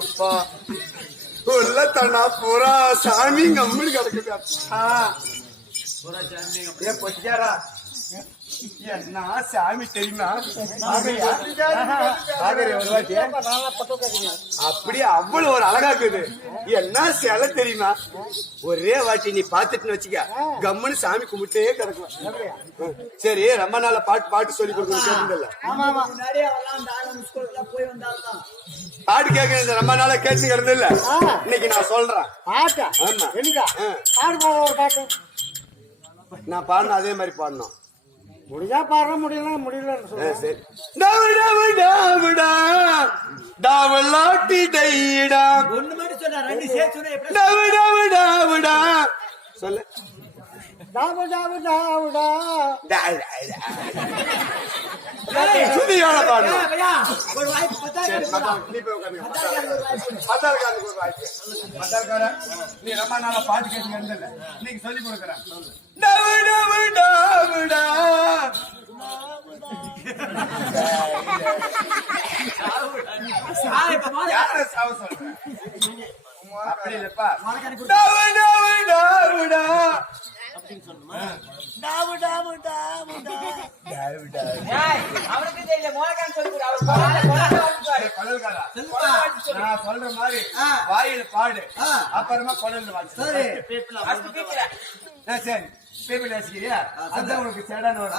எப்பா உள்ள தன்னா பூரா சாமி கம்முன்னு கிடக்குது. பொட்டியாரா என்ன சாமி தெரியுமா? அப்படி அவ்வளவு ஒரு அழகாக்குது. என்ன சிலை தெரியுமா? ஒரே வாட்டி நீ பாத்துட்டுன்னு வச்சுக்க கம்முன்னு சாமி கும்பிட்டே கிடக்கும். சரி ரொம்ப நாள பாட்டு சொல்லி கொடுக்கல பாட்டு கேட்க ரொம்ப நாளா கேட்டு கிடந்து இல்ல. இன்னைக்கு நான் சொல்றேன். நான் பாடணும் அதே மாதிரி பாடணும். முடிஞ்சா பாடுற முடியல முடியல. சரி சொல்லு. நீ ரொம்ப நாளா பாட்டு கேட்டு இன்னைக்கு சொல்லி கொடுக்குறேன். அப்படி இல்லப்பா சொல்ற மாதிரி வாயில பாடு அப்புறமா குழந்தை சரி பேபிள் வாசிக்கிறியா? அதான் உனக்கு சேடான வரும்.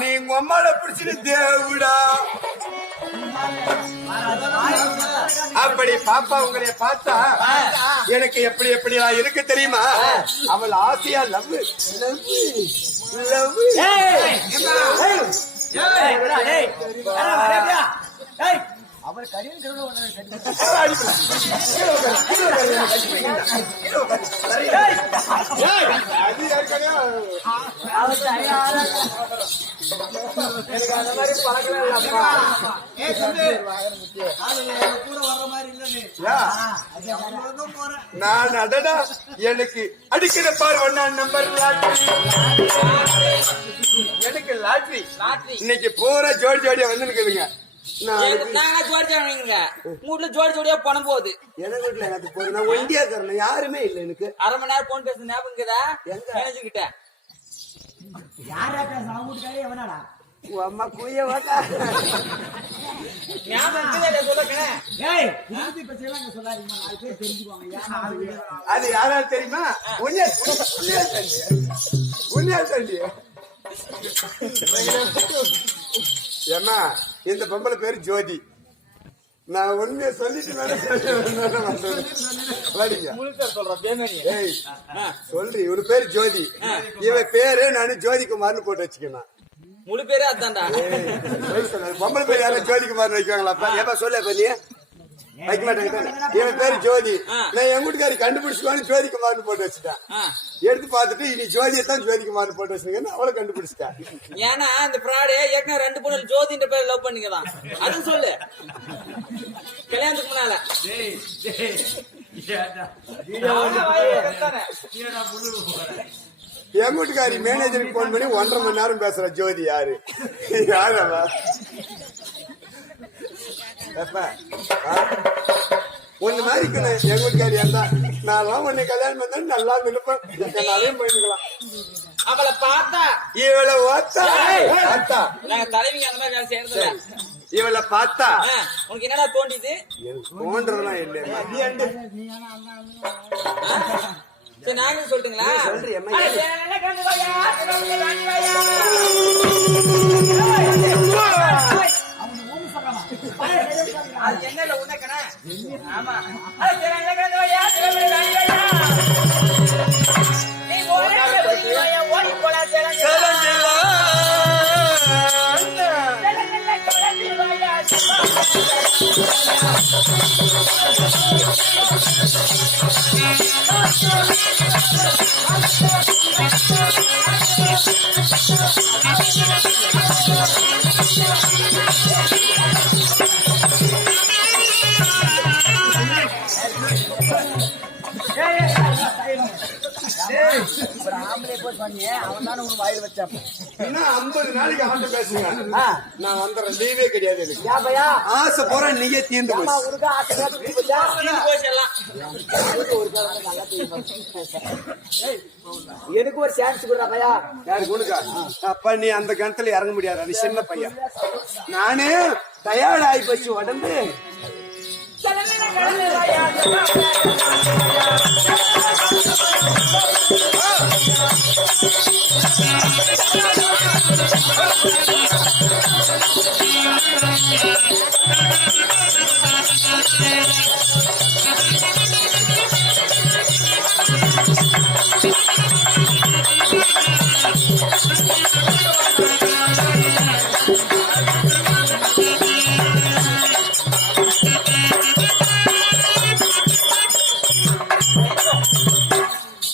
நீங்க அம்மால பிடிச்சிட்டு தேவுடா. அப்படி பாப்பா உங்களைய பார்த்தா எனக்கு எப்படி எப்படி இருக்கு தெரியுமா? அவள் ஆசையா லவ் லவ் அவர் கரியன் எனக்கு அந்த மாதிரி பழக்கம் இல்லப்பா. நான் அடடா எனக்கு அடிக்கிற பார் ஒன்னா நம்பர் எனக்கு லாட்ரி இன்னைக்கு பூரா ஜோடி ஜோடியா வந்து நிக்குதுங்க. ஜோடி ஜோடியா பணம் போகுது. எனக்கு வீட்டுல எனக்கு போகுது. நான் ஒண்டியா தரணும் யாருமே இல்ல. எனக்கு அரை மணி நேரம் போன் பேச ஞாபகம் இருக்குதா? கிட்ட அம்மா குய வாக்கா அது யாராவது தெரியுமா? ஏமா இந்த பொம்பளை பேரு ஜோதி. நான் உண்மையை சொல்லிட்டு சொல்றி இவரு பேரு ஜோதி. இவன் பேரு நானு ஜோதிகுமார்னு போட்டு வச்சுக்கணும். முழு பேரே அதான்டா. பொம்பளை பேர் யாரும் ஜோதிகுமார்னு வைக்குவாங்களா? ஏப்பா சொல்ல நீ வைக்க மாட்டேன். இவன் பேரு ஜோதி. நான் என் வீட்டுக்காரி கண்டுபிடிச்சுக்குவான்னு ஜோதிகுமார்னு போட்டு வச்சுட்டேன். எடுத்து பார்த்துட்டு இனி ஜோதியத்தான் ஜோதிகுமார்னு போட்டு வச்சுருக்கேன்னு அவளை கண்டுபிடிச்சிட்டேன். ஏன்னா அந்த பிராடு ஏற்கனவே 2 பொண்ணு ஜோதின்ற பேர் லவ் பண்ணிக்கலாம். அதுவும் சொல்லு கல்யாணத்துக்கு முன்னால. என் வீட்டுக்காரி மேனேஜருக்கு போன் பண்ணி 1.5 மணி நேரம் பேசுற ஜோதி யாரு? யாரவா? ஒண்ணு மாதிரி என் வீட்டுக்காரி இருந்தா நான் உன்னை கல்யாணம் பண்ண நல்லா நினைப்பேன். நிறைய பண்ணிக்கலாம். அவளை பார்த்தா இவளை பார்த்தா நாங்க தலைவிங்க அந்த மாதிரி சேர்ந்து இவளை பார்த்தா உனக்கு என்னடா தோண்டிது? தோன்றதுலாம் இல்லையா? சரி நாங்க சொல்றீங்களா? அது என்ன உனக்கணா? ஆமா ஓடி போடா Thank you. பண்ணி அவன் தானே உனக்கு வாயில் வச்சாப்ப. இன்னும் 50 நாளைக்கு அவன்கிட்ட பேசுங்க. ஆ. நான் வந்துடுறேன். லீவே கிடையாது எனக்கு. யா பையா, ஆசை போற நீயே தீர்ந்து அம்மா போச்சு. உனக்கு ஆட்ட கேட்டு போச்சா? தீர்ந்து போச்சு எல்லாம். எனக்கு ஒரு சான்ஸ் கொடுறா பையா. யாருக்கு உனக்கா? அப்பா நீ அந்த கணத்துல இறங்க முடியாது. நீ சின்ன பையன். நானே டயர்ட் ஆகி போச்சு உடம்பு.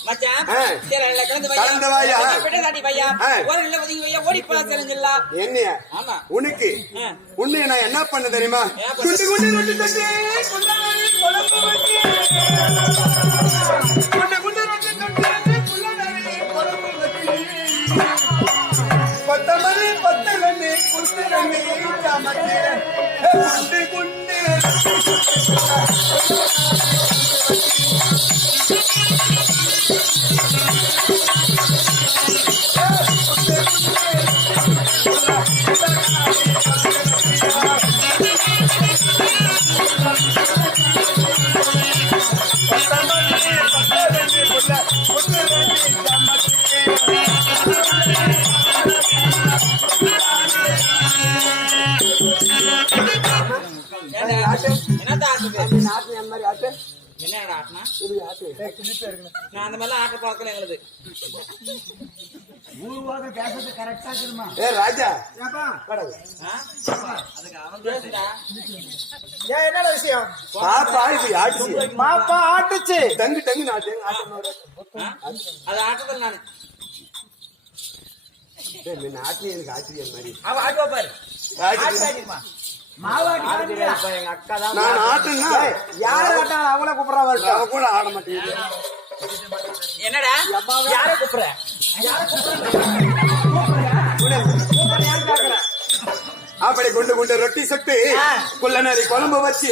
மச்சான், ஆ. சரி, அதுல கலந்து கலந்து வாயா. பெட்டை தாண்டி வையா. ஆ. ஒரு நிலை ஒதுங்கி வையா, ஓடி போலாம் தெரிஞ்சிடல. என்னைய ஆமா. உனக்கு ஆ. உன்னை நான் என்ன பண்ண தெரியுமா? ஏன் பண்ண? குண்டு குண்டு ரொட்டி தட்டி, குண்டாரி குழம்பு வச்சு. குண்டு குண்டு ரொட்டி தட்டி, குண்டாரி குழம்பு வச்சு. கொத்தமல்லி பத்தலன்னு குத்துலன்னு சமச்சு. குண்டு குண்டு என்னத்த ஆட்டுது? நாட்டு அந்த மாதிரி ஆட்டு. என்னடா ஆட்டுனா? இது ஆட்டு. நான் அந்த மாதிரிலாம் ஆட்ட பார்க்கல எங்களுக்கு. ஊருவாக பேசுறது கரெக்டா இருக்குமா? ஏ ராஜா ஏப்பா, கடவுள். ஆ? பேசுடா. ஏன் என்னடா விஷயம்? பாப்பா இது ஆட்சி பாப்பா ஆட்டுச்சு. டங்கு டங்கு நாட்டு ஆட்டனோட ஆ? அது ஆட்டத்தில் நானு. நாட்டில் எனக்கு ஆச்சரியம் மாதிரி அவ ஆட்டுவா பாரு. ஆச்சரியம். மாவாட்டி எங்க அக்கா தான். நான் ஆட்டுன்னா யார் ஆட்டாலும் அவளை கூப்பிடறா. அவ கூட ஆட மாட்டேங்குது. என்னடா யாரை கூப்பிடுற? அப்படி குண்டு குண்டு ரொட்டி சுட்டு குள்ளநரி குழம்பு வச்சு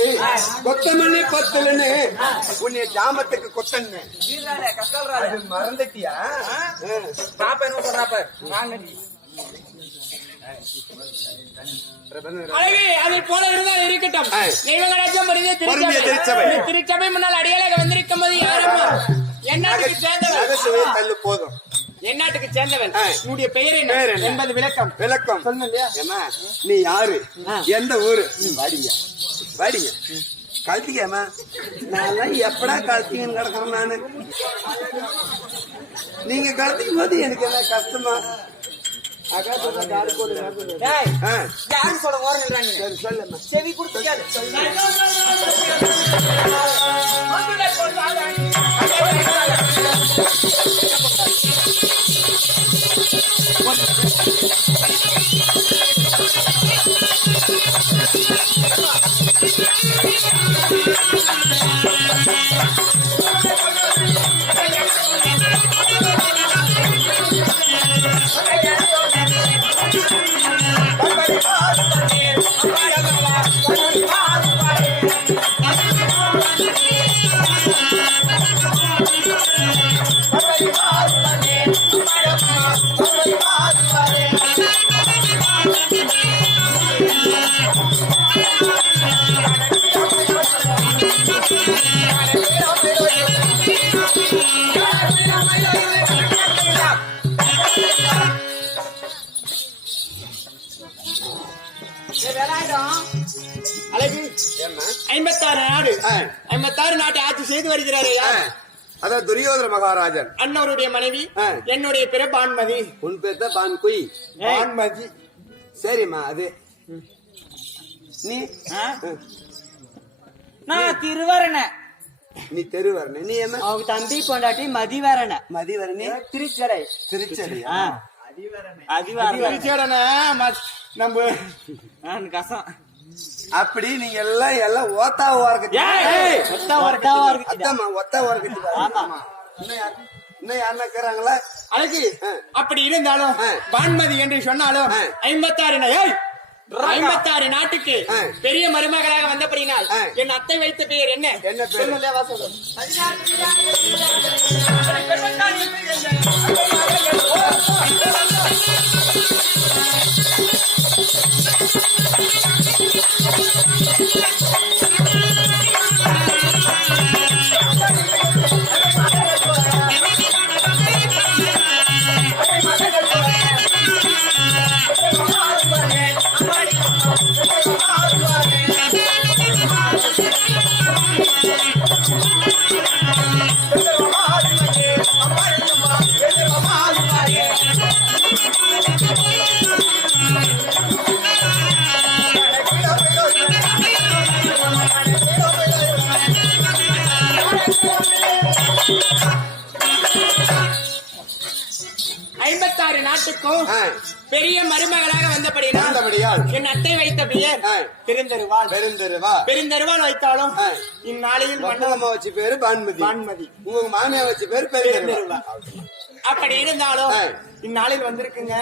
கொத்தமல்லி பத்தலன்னு உன்னை ஜாமத்துக்கு கொத்தன்னு வீராடே, கஷ்டப்படுறாரு. அது மறந்துட்டியா? பாப்பா என்ன சொல்றா பாரு. வாங்க. அழகு அதை போல இருந்தால் இருக்கட்டும். ஆ. தெய்வகராஜ்யம் மருதிய மருதிய திருச்சபை. திருச்சபை முன்னால் அடியாளாக வந்திருக்கும் போது யாரம்மா? எந்நாட்டுக்கு சேர்ந்தவன்? நகைச்சுவை தள்ளு போதும். எந்நாட்டுக்கு சேர்ந்தவன்? ஆ. உன்னுடைய பெயர் பெயர் என்ன என்ன? என்பது விளக்கம் விளக்கம் சொல்லணும் இல்லையா? ஏம்மா, நீ யாரு? எந்த ஊரு? வாடிங்க வாடிங்க கழட்டிக்கேம்மா. நான் எப்படா கழட்டிங்கன்னு கிடக்குறேன் நானு. நீங்க கழட்டிக்கும் போது எனக்கு என்ன கஷ்டமா? டேய், ஆ, யாரு சொல்ல ஓரம் நில்றாங்க? சரி சொல்லுமா. செவி கொடுத்து கேளு. அழகு ஏம்மா? 56 நாடு ஆ, 56 நாட்டை ஆட்சி செய்து வருகிறாரே ஆ, யார்? அதான் துரியோதன மகாராஜன். அண்ணவருடைய மனைவி ஆ. என்னுடைய பிற பான்மதி. உன் பேர் தான் பான்குய். பான்மதி. சரிம்மா. அது நீ ஆ? நான் திருவரண. நீ தெருவரண. நீ என்ன? அவங்க தம்பி கொண்டாட்டி மதிவரண. மதிவரணி திருச்சடை. திருச்சரியா? திருச்சியோடனே நம்ம கசம். அப்படி நீங்க எல்லாம் ஓத்தா ஓரக்கத்தி. ஏய், ஒத்தாவா இருக்கு. அத்தாம்மா ஒத்தா ஓரக்கத்தி. இன்னும் யாருன்னா இருக்கிறாங்களா? அழகு அப்படி இருந்தாலும் வான்மதி என்று சொன்னாலும் 56 நாட்டுக்கு பெரிய மருமகளாக வந்தபடினால் என் அத்தை வைத்த பெயர் என்ன? என்ன பேரு? நாட்டுக்கும் பெரிய மருமகளாக வந்தபடியால் என் அத்தை வைத்த பெயர் பெருந்தருவாள் வைத்தாலும் இந்நாளையில் மண்டலம்மா வச்சு பேரு பான்மதி உங்க மாமியா வச்சு பேரு பெருந்தருவா. அப்படி இருந்தாலும் இந்நாளில் வந்திருக்குங்க.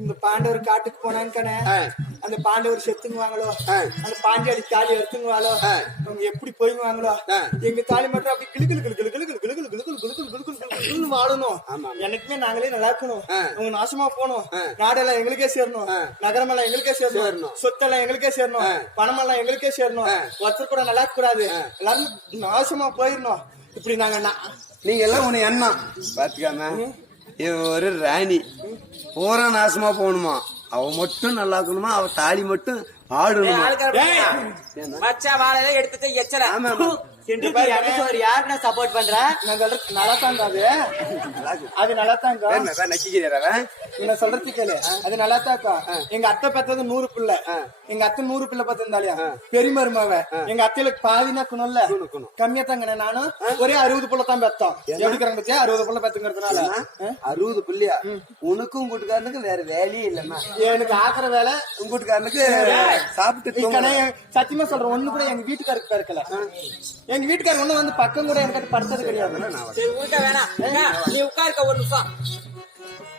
இந்த பாண்டவர் காட்டுக்கு போனாங்கண்ணே, அந்த பாண்டவர் செத்துங்குவாங்களோ, அந்த பாண்டியாடி தாலி எடுத்துங்குவாளோ, அவங்க எப்படி போய்வாங்களோ, எங்க தாலி மட்டும் அப்படி கிளு கிளு கிளு கிளு கிளு கிளு கிளு கிளு கிளு கிளு கிளு வாழணும். எனக்குமே நாங்களே நல்லா இருக்கணும். அவங்க நாசமா போகணும். நாடெல்லாம் எங்களுக்கே சேரணும், நகரமெல்லாம் எங்களுக்கே சேரணும், சொத்தெல்லாம் எங்களுக்கே சேரணும், பணமெல்லாம் எங்களுக்கே சேரணும். ஒருத்தர் கூட நல்லா கூடாது, எல்லாரும் நாசமா போயிடணும். இப்படி நாங்க நீங்க எல்லாம் உன்னை என்ன பாத்துக்காம ஒரு ராணி போற நாசமா போகணுமா, அவ மட்டும் நல்லா இருக்கணுமா, அவ தாலி மட்டும் ஆடணுமா. மச்சா வாழை எடுத்துட்டு எச்சல யாருன்னா சப்போர்ட் பண்ற? நல்லா தாங்க அது நல்லா தாங்க. என்ன சொல்றது கேளு, அது நல்லா தாக்கா. எங்க அத்தை பெற்றது 100 பிள்ளை. எங்க அத்தை 100 பிள்ளை பார்த்திருந்தாலியா பெரிய மருமவ. எங்க அத்தையிலுக்கு பாதினா குணம்ல கம்மியா தாங்க. நானும் ஒரே 60 பிள்ளை தான் பெத்தோம். எப்படி 60 பிள்ளை பெத்துங்கிறதுனால 60 பிள்ளையா? உனக்கும் கூட்டுக்காரனுக்கு வேற வேலையே இல்லம்மா. எனக்கு ஆக்குற வேலை உங்க கூட்டுக்காரனுக்கு சாப்பிட்டு சத்தியமா சொல்றேன், ஒண்ணு கூட எங்க வீட்டுக்காருக்கு இருக்கல. எங்க வீட்டுக்காரர் ஒண்ணு வந்து பக்கம் கூட எனக்கு படுத்தது கிடையாது.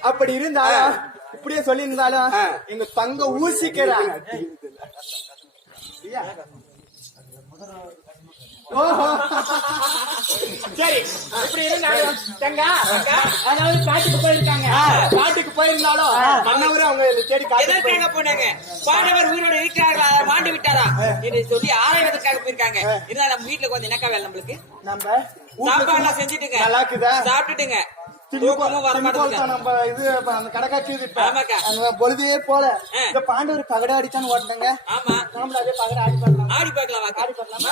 அப்படி இருந்தாலும் இப்படியே சொல்லி இருந்தாலும் எங்க தங்க ஊசிக்கிறாங்க. சரி, இப்படி இருந்தாலும் தங்க அதாவது காட்டுக்கு போயிருக்காங்க. காட்டுக்கு போயிருந்தாலும் மன்னவரும் அவங்க தேடி எதற்காக போனாங்க? பாண்டவர் உயிரோட இருக்கிறார்களா, மாண்டு விட்டாரா என்று சொல்லி ஆராய்வதற்காக போயிருக்காங்க. இருந்தா நம்ம வீட்டுல கொஞ்சம் என்னக்கா வேலை நம்மளுக்கு? நம்ம சாப்பாடு எல்லாம் செஞ்சுட்டுங்க, நல்லா இருக்குதா, சாப்பிட்டுட்டுங்க. நம்ம இது அந்த கடைக்காட்சி பொழுதே போல இந்த பாண்டவர் பகடை அடிச்சான்னு ஓட்டினாங்க. ஆமா, நாமளும் அதே பகடை ஆடி பார்க்கலாம். ஆடி பார்க்கலாம், ஆடி பார்க்கலாம்.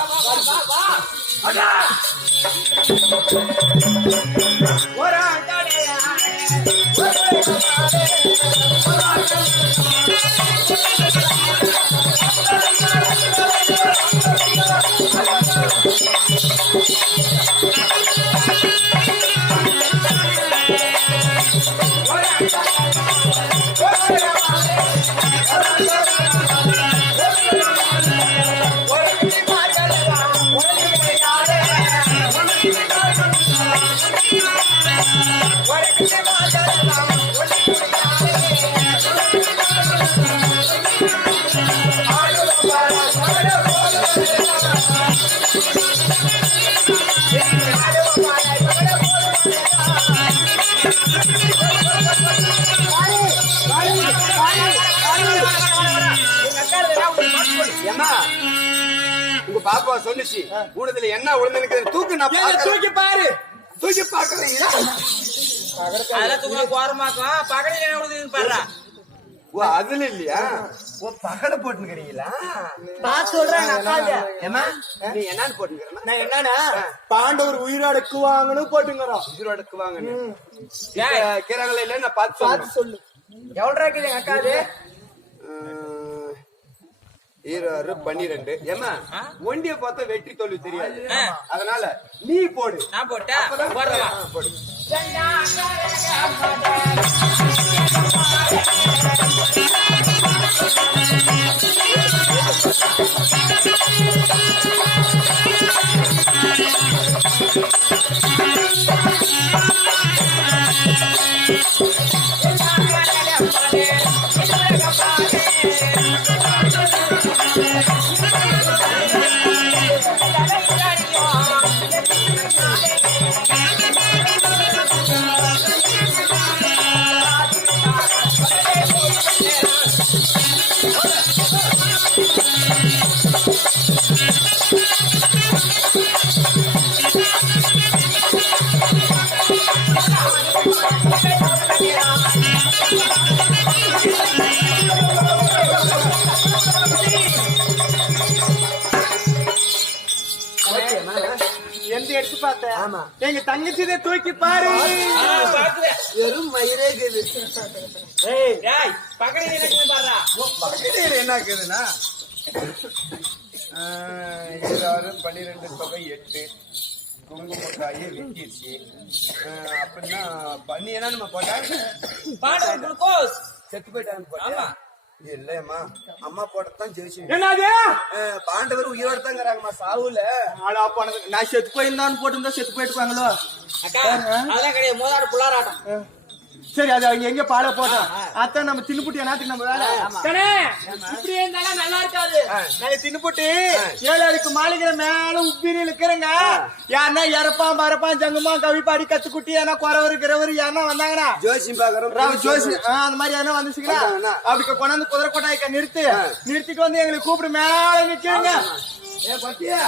உங்க பாப்பா சொல்லுச்சு கூடத்துல என்ன உழுந்து தூக்கு. நான் தூக்கி பாரு, தூக்கி பாக்குறேன். அதெல்லாம் தூக்க கோரமாக்கும். பகடையில என்ன உழுதுன்னு பாடுறா. ஓ, அதுல இல்லையா? ஓ, பகடை போட்டுக்கிறீங்களா? நான் சொல்றேன் நீ என்னன்னு போட்டுக்கிறேன்? நான் என்னன்னா பாண்டவர் உயிரோடுக்குவாங்கன்னு போட்டுங்கிறோம். உயிரோடுக்குவாங்கன்னு கேறாங்களே இல்ல, நான் பார்த்து சொல்லு. எவ்வளவு இருக்குது எங்க அக்காது? 12. ஏமா ஒண்டிய பார்த்தா வெற்றி தோல்வி தெரியாது, அதனால நீ போடு. நான் போட்டா போடுறவா போடு. எடுத்து எடுத்து பார்த்தேன். ஆமா. எங்க தங்கச்சி இதை தூக்கி பாரு. பாக்குறேன். வெறும் மயிரே இருக்குது. ஏய் பக்கத்துல என்ன பாருடா. பக்கத்துல என்ன இருக்குதுன்னா 16, 12 தொகை 8 குங்குமக்காயே வெட்டிடுச்சு. அப்படின்னா பண்ணி என்ன நம்ம போட்டாங்க பாண்டவர் குளுக்கோஸ் செத்து போயிட்டாங்க போட்டா இல்லையம்மா அம்மா போட்டதான் ஜெயிச்சு. என்னது பாண்டவர் உயிரோடு தாங்கிறாங்கம்மா சாவுல. ஆளா போனது நான் செத்து போயிருந்தான்னு போட்டிருந்தா செத்து போயிட்டுப்பாங்களோ. அக்கா அதெல்லாம் கிடையாது. மோதாடு புள்ளாராட்டம். சரி அது அவங்க எங்க பாட போட்டோம். அதான் நம்ம தின்னுபுட்டி நாட்டுக்கு நம்ம வேலை. இப்படி இருந்தாலும் நல்லா இருக்காது. நாங்க தின்னுபுட்டி 7 அடுக்கு மாளிகை மேல உப்பிரி இருக்கிறேங்க. யாருன்னா இறப்பான் பரப்பான் ஜங்குமா கவிப்பாடி கத்துக்குட்டி ஏன்னா குறவர் இருக்கிறவர் யாருன்னா வந்தாங்கன்னா ஜோசி பாக்குறோம் ஜோசி அந்த மாதிரி யாரும் வந்துச்சுங்களா அப்படி கொண்டாந்து குதிரை கொட்டாய்க்க நிறுத்திட்டு வந்து எங்களுக்கு கூப்பிடு மேல நிக்கிறேங்க. பத்தியா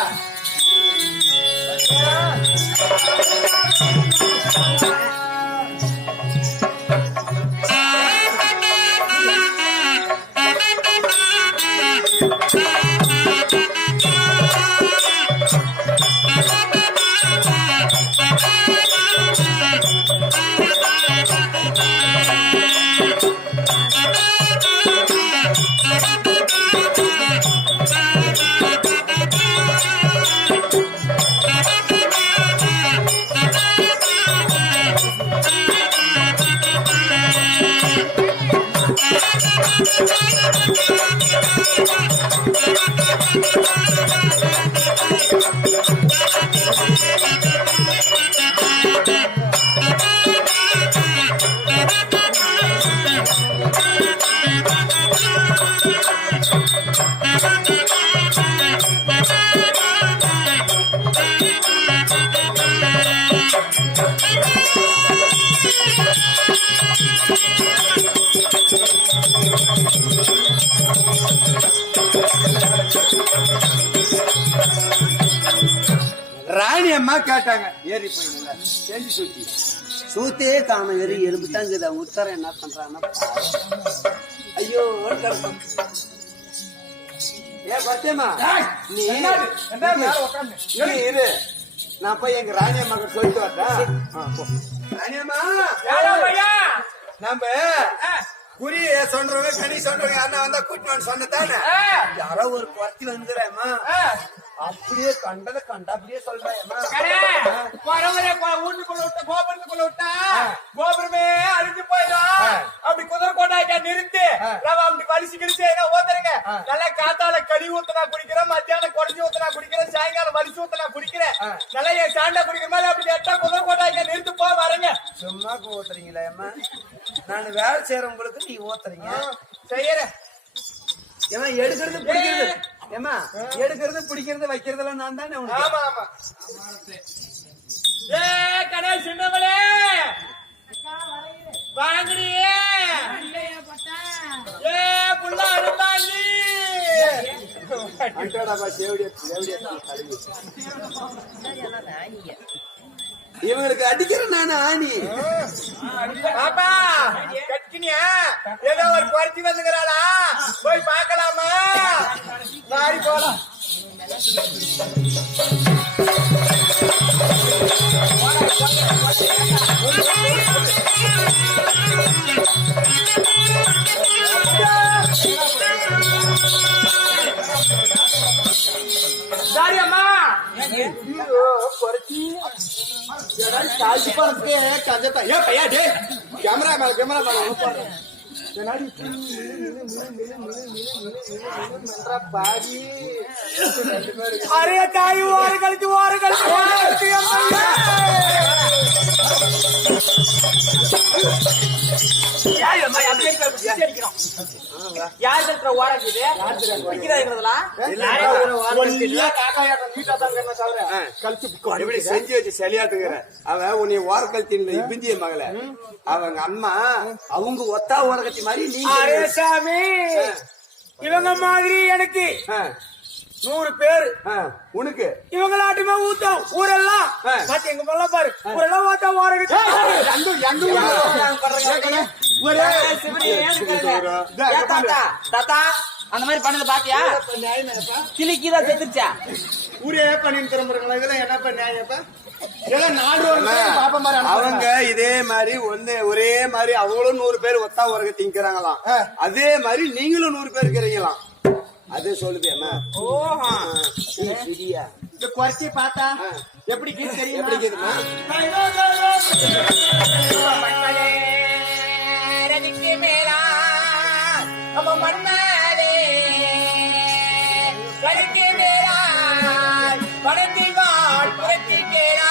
ராணி அம்மா கேட்டாங்க. ஏறி போய் செஞ்சு சுத்தி சூத்தே காம வெறி எறும்பு தாங்குதா உத்தரம் என்ன பண்றாங்கன்னா ஐயோ ஏன் பத்தியம்மா நீ இரு நான் போய் எங்க ராணி அம்மா சொல்லிட்டு வரேன். ராணி அம்மா நம்ம குறி சொல்றவங்க கனி சொல்றவங்க யாருன்னா வந்தா கூட்டிட்டு சொன்னதானே யாரோ ஒரு குறைச்சி வந்துக்கிறேம்மா அப்படியே கண்டதை கண்டா அப்படியே சொல்றேம்மா. வீட்டுக்குள்ள விட்ட கோபுரத்துக்குள்ள விட்டா கோபுரமே அழிஞ்சு போயிடும். அப்படி குதிரை கொண்டாய்க்கா நிறுத்தி அப்படி வலிச்சு கிழிச்சு ஓத்துறங்க. நல்லா காத்தால கழி ஊத்தனா குடிக்கிறேன், மத்தியானம் குறைஞ்சி ஊத்தனா குடிக்கிறேன், சாயங்காலம் வலிச்சு ஊத்தனா குடிக்கிறேன். நல்லா என் சாண்டா குடிக்கிற மாதிரி அப்படி எட்டா குதிரை கொண்டாய்க்கா நிறுத்து போ வரங்க. சும்மா ஊத்துறீங்களா அம்மா? நான் வேலை செய்யறவங்களுக்கு நீ ஊத்துறீங்க செய்யறேன். ஏமா எடுக்கிறது பிடிக்கிறது ஏமா எடுக்கிறது பிடிக்கிறது வைக்கிறதெல்லாம் நான் தானே. ஆமா ஆமா. ஏ கடை சின்னவளே வாங்கடியே. ஏ புள்ள அருந்தாண்டி இவங்களுக்கு அடிக்கிற நானு ஆணி. பாப்பா கட்டினியா ஏதோ ஒரு குறைச்சி வந்துக்கிறாளா போய் பார்க்கலாமா? மாறி போலாம். சாரி அம்மா குறைச்சி காய்ச்சி போறதுக்கு கஜத்தா ஏ பையா டே கேமரா மேல அரே தாய் ஓர கழிச்சு யாரு இருக்கிற ஓராக்குது செஞ்சு வச்சு சரியாட்டுக்கிற அவன் உன்னை ஓர கழிச்சு பிந்திய மகள அவங்க அம்மா அவங்க ஒத்தா ஓர கட்சி மாதிரி நீ சாமி இவங்க மாதிரி எனக்கு 100 பேரு உனக்கு இவங்களாட்டுமே ஊத்தம் ஊரெல்லாம் எங்க போல பாரு ஊரெல்லாம் ஊத்தா ஓர தாத்தா அந்த மாதிரி பண்ணது பாத்தியா கிளிக்கிதான் செத்துருச்சா ஊரே பண்ணிட்டு திரும்புறீங்களா? இதெல்லாம் என்ன நியாயப்ப? இதெல்லாம் நாடு பாப்ப மாதிரி அவங்க இதே மாதிரி ஒரே மாதிரி அவங்களும் 100 பேர் ஒத்தா உரக திங்கிறாங்களாம். அதே மாதிரி நீங்களும் 100 பேர் இருக்கிறீங்களாம். அதே சொல்லுது என்ன? ஓஹா சரியா? இந்த குறைச்சி பார்த்தா எப்படி தெரியும்? எப்படி கேக்குதுமா? ரதிக்கு மேலா நம்ம மன்னாரே கருக்கு மேலா படத்தில் வாழ் புரட்சி கேளா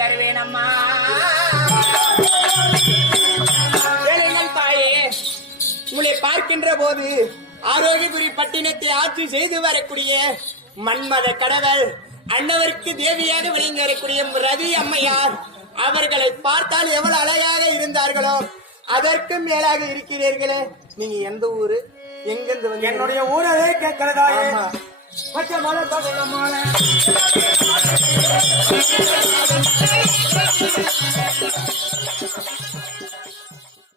தருவேன் அம்மா. தாயே, உங்களை பார்க்கின்ற போது ஆரோக்கியபுரி பட்டினத்தை ஆட்சி செய்து வரக்கூடிய மன்மத கடவுள் அன்னவருக்கு தேவியாக விளங்கி வரக்கூடிய ரதி அம்மையார் அவர்களை பார்த்தால் எவ்வளவு அழகாக இருந்தார்களோ அதற்கு மேலாக இருக்கிறீர்களே. நீங்க எந்த ஊரு, எங்கிருந்து வந்து? என்னுடைய ஊரே கேட்கிறதாயே. பச்சை மலை பகலமான